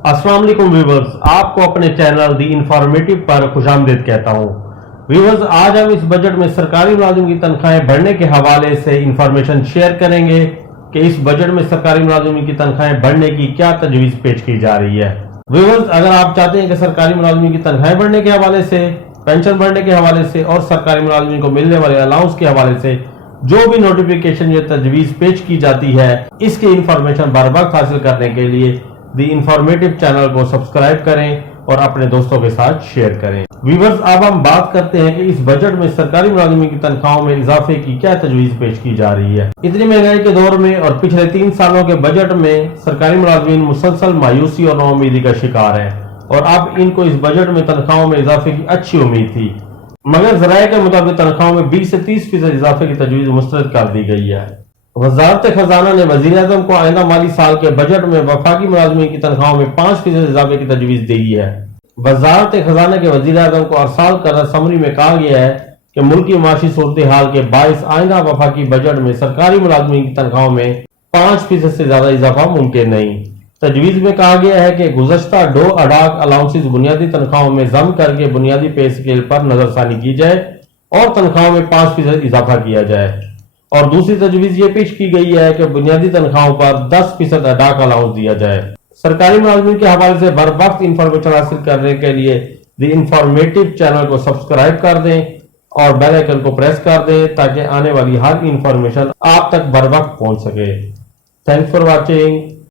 अस्सलाम वालेकुम व्यूवर्स, आपको अपने चैनल दी इंफॉर्मेटिव पर खुशामदीद कहता हूँ। व्यूवर्स, आज हम इस बजट में सरकारी मुलाजिम की तनख्वाहें बढ़ने के हवाले से इंफॉर्मेशन शेयर करेंगे कि इस बजट में सरकारी मुलाजिम की तनख्वाहें बढ़ने की क्या तजवीज़ पेश की जा रही है। व्यूवर्स, अगर आप चाहते हैं कि सरकारी मुलाजिम की तनख्वाहें बढ़ने के हवाले से, पेंशन बढ़ने के हवाले से और सरकारी मुलाजिम को मिलने वाले अलाउंस के हवाले से जो भी नोटिफिकेशन या तजवीज़ पेश की जाती है, इसकी इंफॉर्मेशन बर वक्त हासिल करने के लिए दी इंफॉर्मेटिव चैनल को सब्सक्राइब करें और अपने दोस्तों के साथ शेयर करें। व्यूवर्स, अब हम बात करते हैं कि इस बजट में सरकारी मुलाजिम की तनख्वाहों में इजाफे की क्या तजवीज़ पेश की जा रही है। इतनी महंगाई के दौर में और पिछले 3 सालों के बजट में सरकारी मुलाजिम मुसलसल मायूसी और नाउमीदी का शिकार है और अब इनको इस बजट में तनख्वाहों में इजाफे की अच्छी उम्मीद थी, मगर ज़राए के मुताबिक तनख्वाहों में 20 से 30% इजाफे की तजवीज़ मुस्तरद कर दी गई है। वजारत खजाना ने वज़ीर आज़म को आइंदा माली साल के बजट में वफाकी मुलाजमीन की तनख्वाहों में 5% इजाफे की तजवीज़ दी है। वजारत खजाना के वज़ीर आज़म को अरसाल करदा समरी में कहा गया है कि मुल्की माशी सूरत हाल के बाइस आइंदा वफाकी बजट में सरकारी मुलाजमीन की तनख्वाहों में 5% से ज्यादा इजाफा मुमकिन नहीं। तजवीज़ में कहा गया है कि गुज़श्ता डो अडाक अलाउंसेस बुनियादी तनख्वाहों में जम करके बुनियादी पे स्केल पर नजरसानी की जाए और तनख्वाहों में 5% इजाफा किया जाए। और दूसरी तजवीज़ ये पेश की गई है कि बुनियादी तनख्वाहों पर 10% अडाक अलाउंस दिया जाए। सरकारी मुलाजिम के हवाले से बर वक्त इंफॉर्मेशन हासिल करने के लिए द इंफॉर्मेटिव चैनल को सब्सक्राइब कर दें और बेल आइकन को प्रेस कर दें ताकि आने वाली हर इंफॉर्मेशन आप तक बर वक्त पहुंच सके। Thanks for watching.